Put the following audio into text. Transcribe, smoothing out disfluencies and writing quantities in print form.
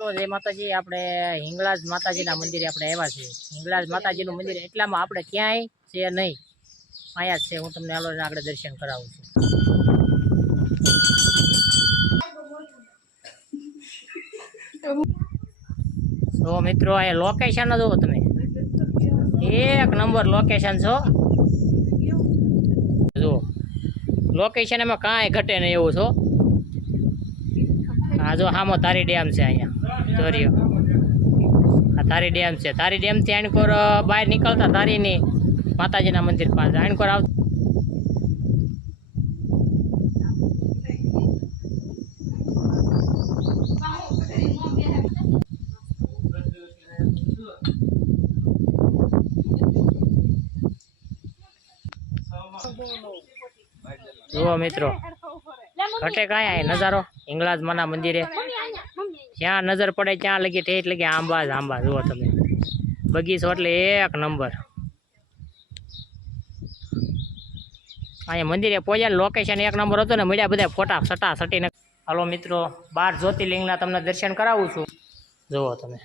તો જય માતાજી, આપણે હિંગળાજ માતાજીના મંદિરે આપણે આવ્યા છીએ। હિંગળાજ માતાજીનું મંદિર એટલામાં આપણે ક્યાંય છે નહીં, અહીંયા જ છે। હું તમને હાલો આગળ દર્શન કરાવું છું। તો મિત્રો અહીંયા લોકેશન જુઓ તમે, એક નંબર લોકેશન છો। જુઓ લોકેશન એમાં કાંઈ ઘટે નહીં એવું છો। આ જો હામો તારી ડેમ છે, અહીંયા જોરિયો આ તારી ડેમ છે। તારી ડેમ થી આણકોર બહાર નીકળતા તારીની માતાજીના મંદિર પાસે આણકોર આવ। જુઓ મિત્રો ઘટે કાંઈ નજારો હિંગળાજ માના મંદિરે, જ્યાં નજર પડે ત્યાં લગી ઠેઠ લગી આંબા જ આંબા। જુઓ તમે બગીચો એટલે એક નંબર। અહીંયા મંદિરે પહોંચ્યા લોકેશન એક નંબર હતો ને, મળ્યા બધા ફોટા સટા સટીને। હાલો મિત્રો 12 જ્યોતિર્લિંગના તમને દર્શન કરાવું છું। જુઓ તમે